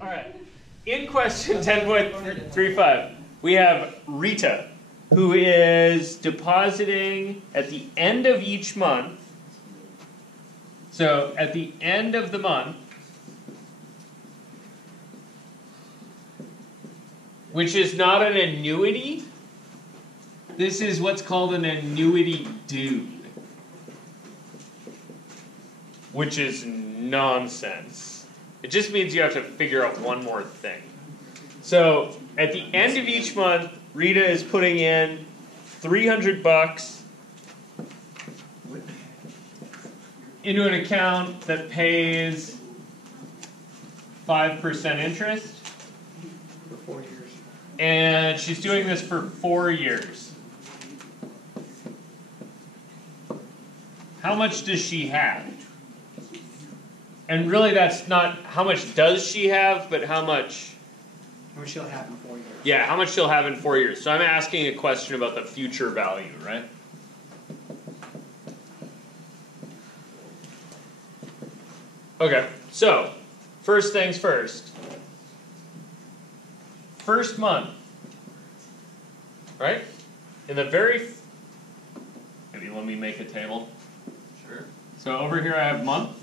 All right. In question 10.35, we have Rita, who is depositing at the end of each month. So at the end of the month, which is not an annuity, this is what's called an annuity due, which is nonsense. It just means you have to figure out one more thing. So at the end of each month, Rita is putting in $300 into an account that pays 5% interest. For 4 years. And she's doing this for 4 years. How much does she have? And really that's not how much does she have, but how much she'll have in 4 years. Yeah, how much she'll have in 4 years. So I'm asking a question about the future value, right? Okay, so first things first. First month, right? In the very, maybe let me make a table. Sure. So over here I have month,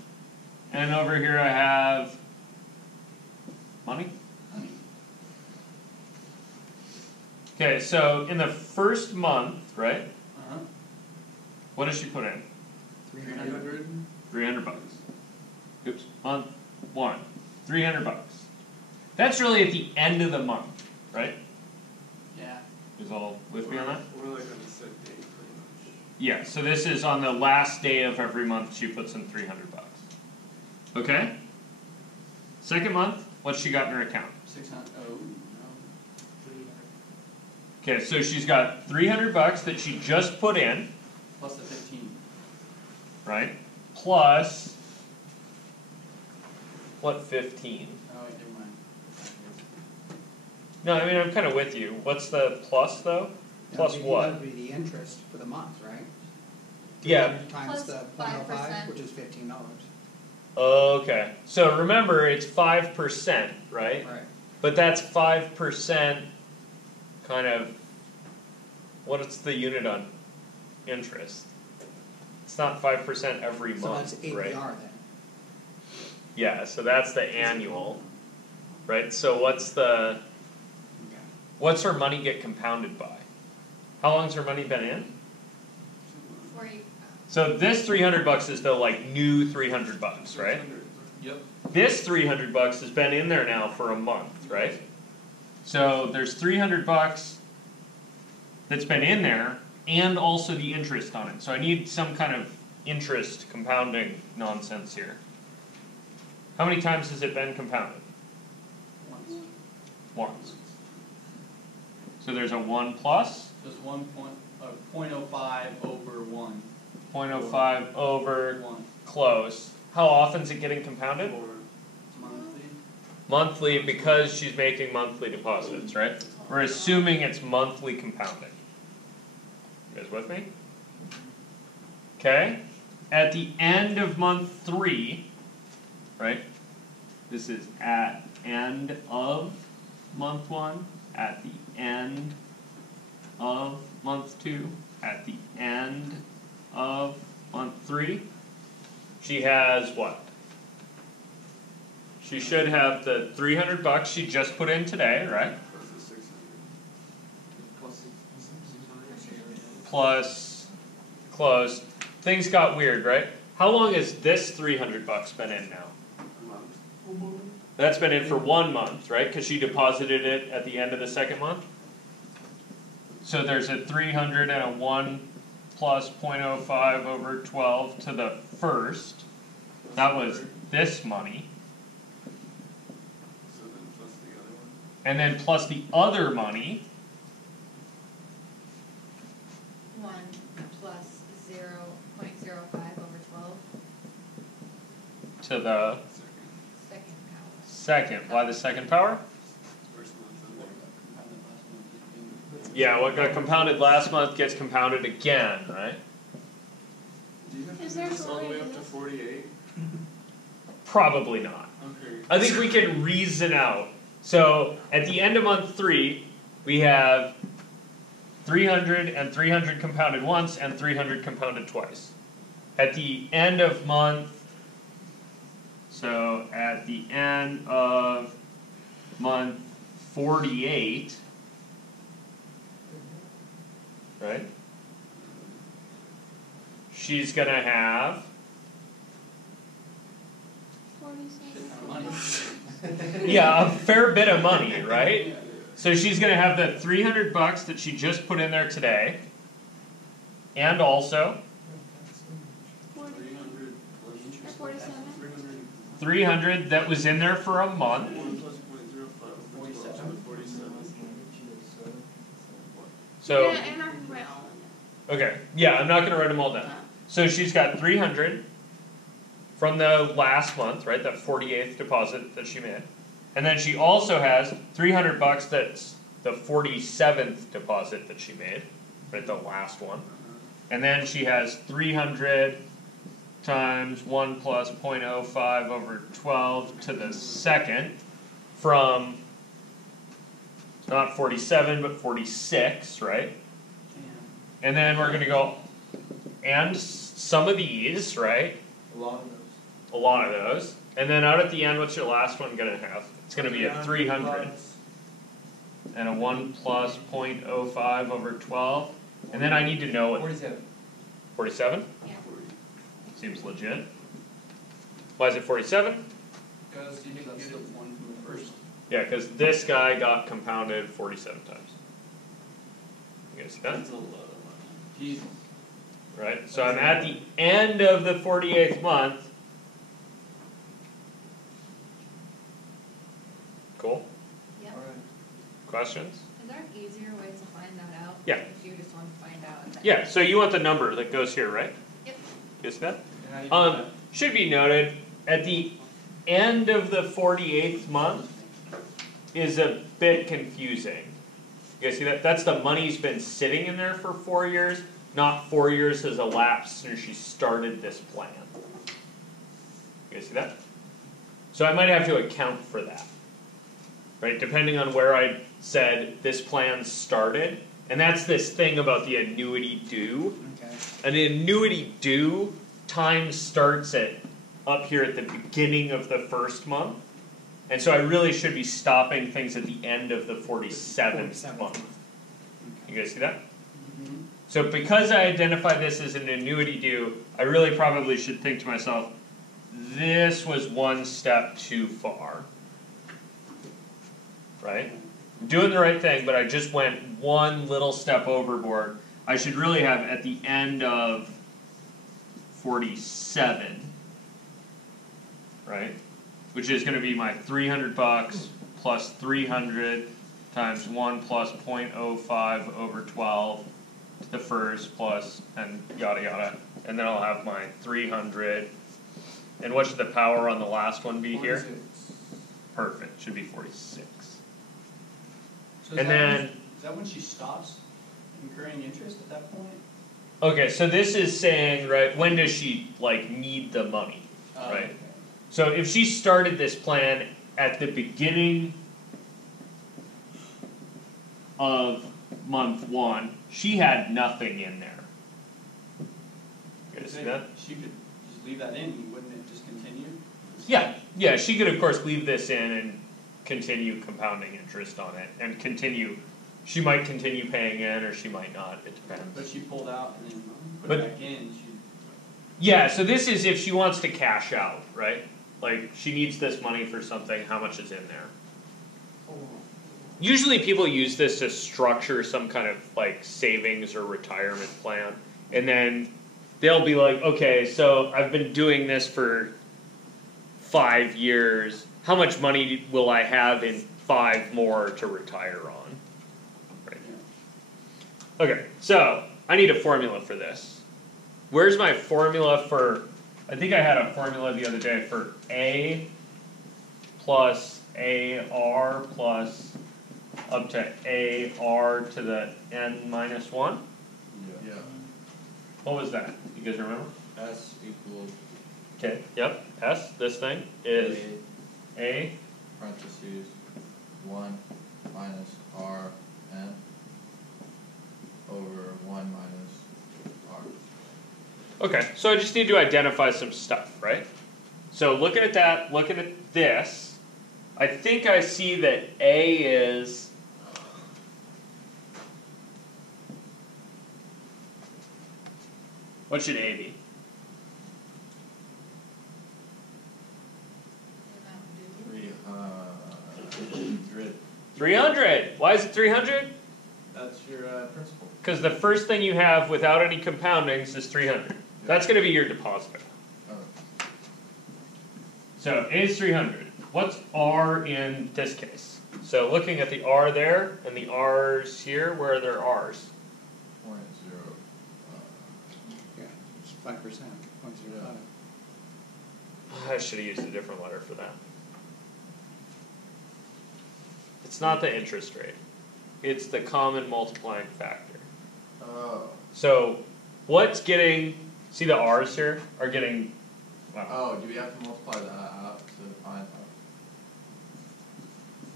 and over here I have money. Okay, so in the first month, right? What does she put in? 300. 300 bucks. Oops, month 1, 300 bucks. That's really at the end of the month, right? Yeah. Is all with me on that? We're like on a set date, pretty much. Yeah, so this is on the last day of every month she puts in 300 bucks. Okay? Second month, what's she got in her account? 600. Oh, no. 300. Okay, so she's got 300 bucks that she just put in. Plus the 15. Right? Plus, what 15? Oh, wait, never mind. No, I mean, I'm kind of with you. What's the plus, though? Plus what? That would be the interest for the month, right? Yeah. Times Plus the 5%. 0.05, which is $15. Okay. So remember, it's 5%, right? Right. But that's 5% kind of, what's the unit on interest? It's not 5% every So month, that's APR right? then. Yeah, so that's the annual, right? So what's her money get compounded by? How long's her money been in? 4 years. So this 300 bucks is the like new 300 bucks, right? Yep. This 300 bucks has been in there now for a month, right? So there's 300 bucks that's been in there and also the interest on it. So I need some kind of interest compounding nonsense here. How many times has it been compounded? Once. Once. So there's a 1 plus. Just 0.05 over 1. 0.05 over 1. close. How often is it getting compounded? Monthly. Monthly, because she's making monthly deposits, right? We're assuming it's monthly compounding. You guys with me? Okay. At the end of month 3, right? This is at end of month 1, at the end of month 2, at the end of month 3. She has what? She should have the 300 bucks she just put in today, right? Plus the 600. Plus 600. Plus close. Things got weird, right? How long has this 300 bucks been in now? A month. That's been in for 1 month, right? Because she deposited it at the end of the second month. So there's a 300 and a 1 plus 0.05 over 12 to the first. That was this money. So then plus the other one. And then plus the other money. 1 plus 0.05 over 12. To the Second power. second. Why the second power? First month and then. Yeah, what got compounded last month gets compounded again, right? Do you have to Is do there this all the way something up to 48? Probably not. Okay. I think we can reason out. So at the end of month 3, we have 300 and 300 compounded once and 300 compounded twice. At the end of month, so at the end of month 48, right? She's gonna have, Shit ton of money. yeah, a fair bit of money, right? So she's gonna have the $300 that she just put in there today, and also 300 plus interest. 47. 300 that was in there for a month. 1 plus 0.05 over 12, so 47. So, Yeah, and our round. okay, yeah, I'm not gonna write them all down. So she's got 300 from the last month, right? That 48th deposit that she made. And then she also has $300 that's the 47th deposit that she made, right? The last one. And then she has 300 times 1 plus 0.05 over 12 to the second from not 47 but 46, right? Yeah. And then we're going to go, and some of these, right? A lot of those. A lot of those. And then out at the end, what's your last one going to have? It's going to be a 300 and a 1 plus 0.05 over 12. And then I need to know what. 47. 47? Yeah. Seems legit. Why is it 47? Because you get the one from the first. Yeah, because this guy got compounded 47 times. You guys see that? That's a lot of money. Jesus. Right? So I'm at the end of the 48th month. Cool? Yep. Alright. Questions? Is there an easier way to find that out? Yeah. If you just want to find out. at the Yeah, end? so you want the number that goes here, right? Yep. You see that? And how do you do that? Should be noted, at the end of the 48th month is a bit confusing. You guys see that? That's the money's been sitting in there for 4 years, not 4 years has elapsed since she started this plan. You guys see that? So I might have to account for that. Right? Depending on where I said this plan started. And that's this thing about the annuity due. Okay. An annuity due time starts at up here at the beginning of the first month. And so I really should be stopping things at the end of the 47th month. You guys see that? Mm-hmm. So because I identify this as an annuity due, I really probably should think to myself, this was one step too far. Right? I'm doing the right thing, but I just went one little step overboard. I should really have at the end of 47, right? Which is going to be my $300 plus 300 times 1 plus 0.05 over 12 to the first plus and yada yada. And then I'll have my 300. And what should the power on the last one be here? 46. Perfect. Should be 46. So And then, is that when she stops incurring interest at that point? okay, so this is saying, right, when does she, like, need the money, right? Okay. So if she started this plan at the beginning of month 1, she had nothing in there. You guys see that? She could just leave that in, wouldn't it just continue? Yeah, she could of course leave this in and continue compounding interest on it, and continue, she might continue paying in or she might not, it But depends. she pulled out and then put But- it back in, she, Yeah, so this is if she wants to cash out, right? Like, she needs this money for something, how much is in there? Usually people use this to structure some kind of like savings or retirement plan, and then they'll be like, okay, so I've been doing this for 5 years, how much money will I have in 5 more to retire on? Right. Okay, so I need a formula for this. Where's my formula for, I think I had a formula the other day for A plus AR plus up to AR to the n minus 1? Yeah. What was that? You guys remember? S equals Okay, yep, S, this thing, is A. parentheses, 1 minus R n over 1 minus R. Okay, so I just need to identify some stuff, right? So looking at that, looking at this, I think I see that A is what should A be? The amount due. 300. 300. Why is it 300? That's your principal. Because the first thing you have without any compoundings is 300. That's going to be your deposit. Oh, So A is 300. What's R in this case? So looking at the R there and the R's here, where are their R's? 0.0. Yeah, it's 5%, 0.05. I should have used a different letter for that. It's not the interest rate. It's the common multiplying factor. Oh. So what's getting, see the R's here are getting, wow. Oh, do we have to multiply that out to find out?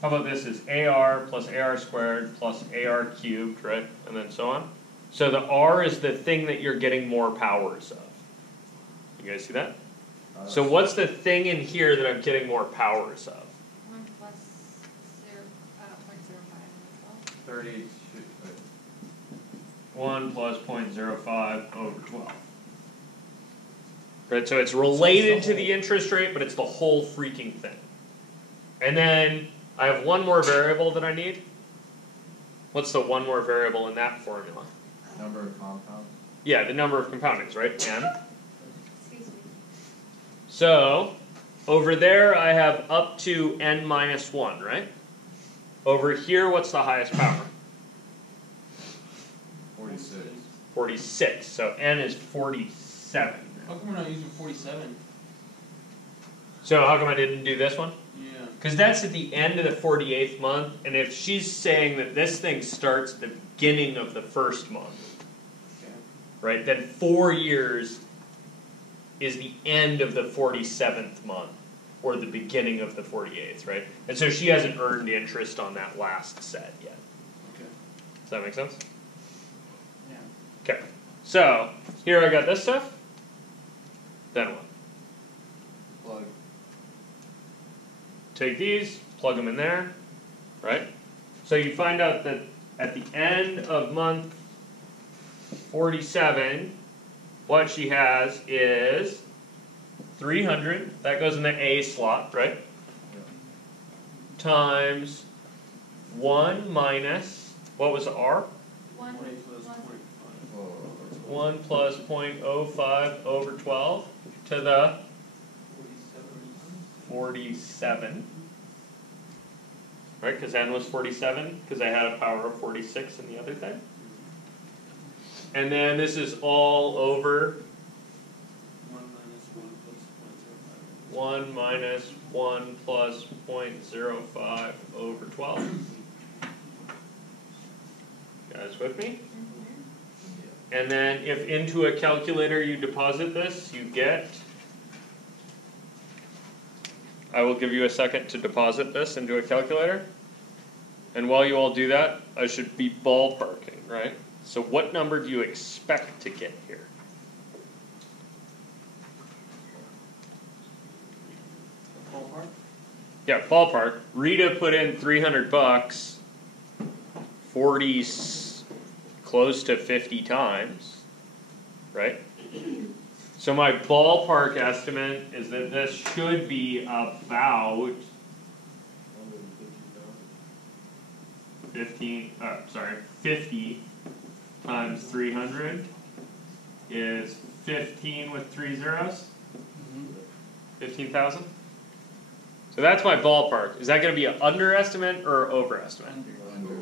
How about this is AR plus AR squared plus AR cubed, right? And then so on. So the R is the thing that you're getting more powers of. You guys see that? So what's the thing in here that I'm getting more powers of? 1 plus 0.05 over 12. 30. 1 plus 0.05 over 12. Right, so it's related to the interest rate, but it's the whole freaking thing. And then I have one more variable that I need. What's the one more variable in that formula? Number of compounds. Yeah, the number of compoundings, right? N. Excuse me. So, over there I have up to n minus 1, right? Over here, what's the highest power? 46. 46. So n is 47. How come we're not using 47? So how come I didn't do this one? Yeah. Because that's at the end of the 48th month, and if she's saying that this thing starts at the beginning of the first month, Okay. right, then 4 years is the end of the 47th month, or the beginning of the 48th, right? And so she hasn't earned interest on that last set yet. Okay. Does that make sense? Yeah. Okay. So, here I got this stuff. Then what? Plug. Take these, plug them in there, right? So you find out that at the end of month 47, what she has is 300, that goes in the A slot, right? Yeah. Times 1 minus, what was the R? 1 20 plus plus 0.5. Whoa. 1 plus 0.05 over 12 to the 47. Right, because n was 47, because I had a power of 46 in the other thing. And then this is all over 1 minus 1 plus 0.05 over 12. You guys with me? And then if into a calculator you deposit this, you get, I will give you a second to deposit this into a calculator. And while you all do that, I should be ballparking, right? So what number do you expect to get here? Ballpark? Yeah, ballpark. Rita put in 300 bucks 40 close to 50 times, right? So my ballpark estimate is that this should be about 50 times 300 is 15 with 3 zeros. 15,000? So that's my ballpark. Is that going to be an underestimate or overestimate? Under.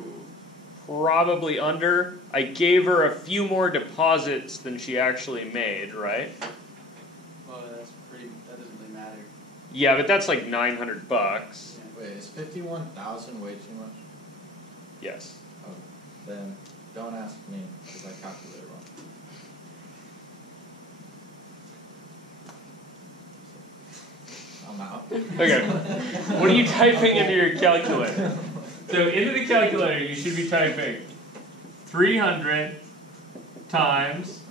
Probably under. I gave her a few more deposits than she actually made, right? Well, that's pretty, that doesn't really matter. Yeah, but that's like 900 bucks. Wait, is 51,000 way too much? Yes. Oh, then don't ask me because I calculated wrong. I'm out. Okay. What are you typing into your calculator? So into the calculator, you should be typing 300 times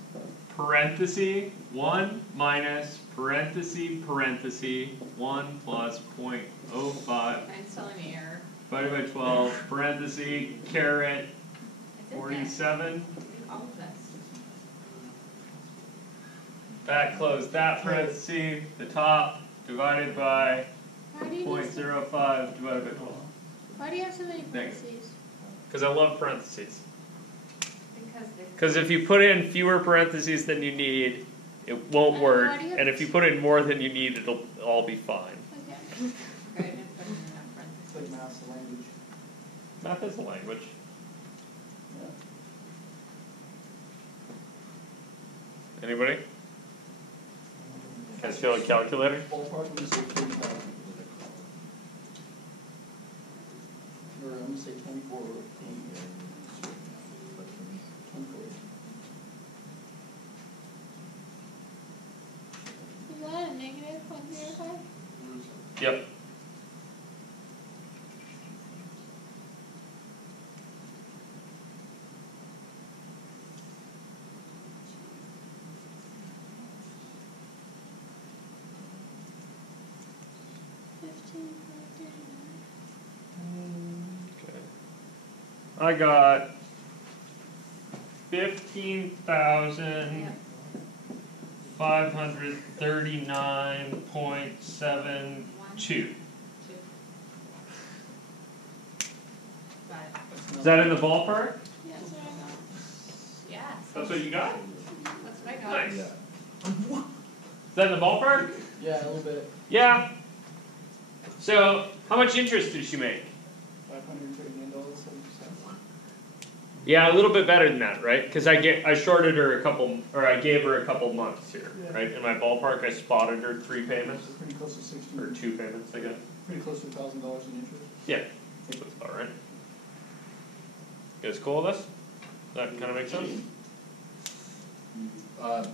parenthesis 1 minus parenthesis 1 plus 0.05 It's telling me error. divided by 12 parenthesis caret It's in there. 47. All of this. That close that parenthesis, the top divided by Why do you 0.05 divided by 12. Why do you have so many Negative. parentheses? Because I love parentheses. Because Because if you put in fewer parentheses than you need, it won't And work. why do you have And if you put in more than you need, it'll all be fine. Okay. I didn't put in enough It's like math's a language. Math is a language. Yeah. Anybody? Guys feel a calculator? Ballpark, I'm gonna say 30,000. Or I'm gonna say 24 or 24. Is that a negative 0.05? Yep. Okay. I got 15,539.72. Got it. Is that in the ballpark? Yeah, that's what I got. Yeah. That's what you got? That's what I got. Nice. Yeah. Is that in the ballpark? Yeah, a little bit. Yeah. So, how much interest did she make? $539.70. Yeah, a little bit better than that, right? Because I shorted her I gave her a couple months here, Yeah. right? In my ballpark, I spotted her 3 payments, Pretty close to 60. or 2 payments, I guess. Pretty close to $1,000 in interest. Yeah, I think that's about right. You guys cool with this? Does that kind of make sense? Can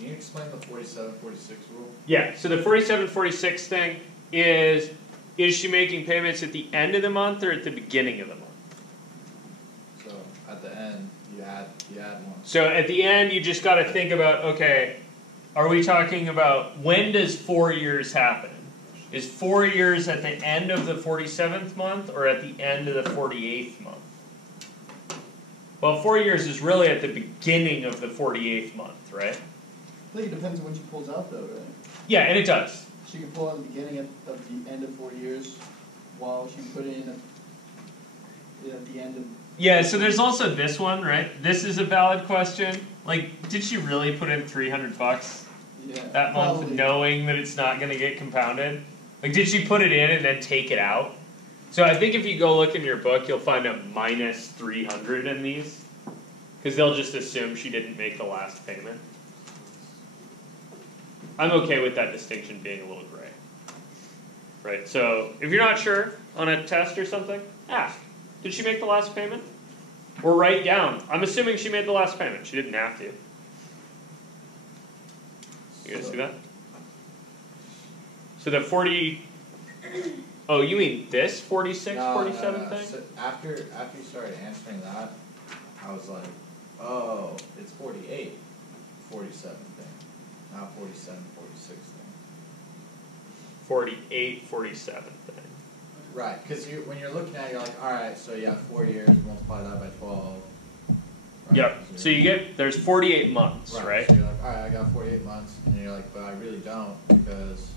you explain the 47-46 rule? Yeah, so the 47-46 thing is she making payments at the end of the month or at the beginning of the month? So at the end, you add one. So at the end, you just got to think about, okay, are we talking about when does 4 years happen? Is 4 years at the end of the 47th month or at the end of the 48th month? Well, 4 years is really at the beginning of the 48th month, right? I think it depends on when she pulls out though, right? Yeah, and it does. She can pull out at the beginning of the end of 4 years, while she put in at the end of... Yeah, so there's also this one, right? This is a valid question. Like, did she really put in $300 Yeah, that month probably. knowing that it's not going to get compounded? Like, did she put it in and then take it out? So I think if you go look in your book, you'll find a minus 300 in these. Because they'll just assume she didn't make the last payment. I'm okay with that distinction being a little gray. Right, so if you're not sure on a test or something, ask. Did she make the last payment? Or write down. I'm assuming she made the last payment. She didn't have to. You guys see that? So the 40... Oh, you mean this 46, 47 thing? So after you started answering that, I was like, oh, it's 48, 47 thing, not 47, 46 thing. 48, 47 thing. Right, because when you're looking at it, you're like, all right, so you have 4 years, multiply that by 12. Right? Yep. So you get, there's 48 months, right? So you're like, all right, I got 48 months, and you're like, but I really don't, because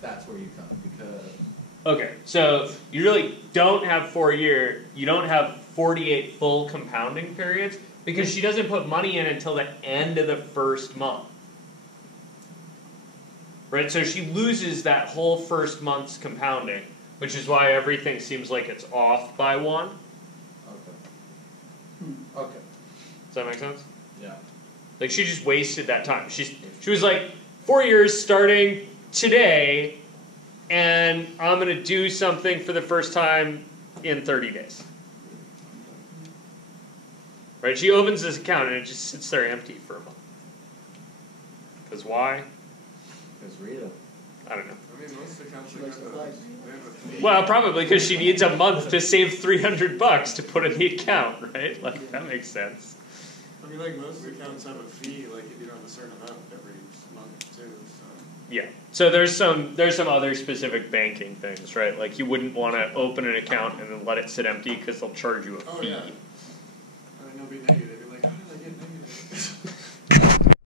that's where you come, because... Okay, so you really don't have 4 year, you don't have 48 full compounding periods, because she doesn't put money in until the end of the first month. Right, so she loses that whole first month's compounding, which is why everything seems like it's off by 1. Okay. Okay. Does that make sense? Yeah. Like, she just wasted that time. She was like, 4 years starting today, and I'm going to do something for the first time in 30 days. Right? She opens this account, and it just sits there empty for a month. Because why? Because Rita. I don't know. I mean, most accounts She they likes have the flags. they have a fee. Well, probably because she needs a month to save $300 to put in the account, right? Like that makes sense. I mean, like most accounts have a fee, like if you don't have a certain amount every month too, so. Yeah. So there's some other specific banking things, right? Like you wouldn't want to open an account and then let it sit empty because they'll charge you a Oh, fee. yeah. I mean, it'll be nice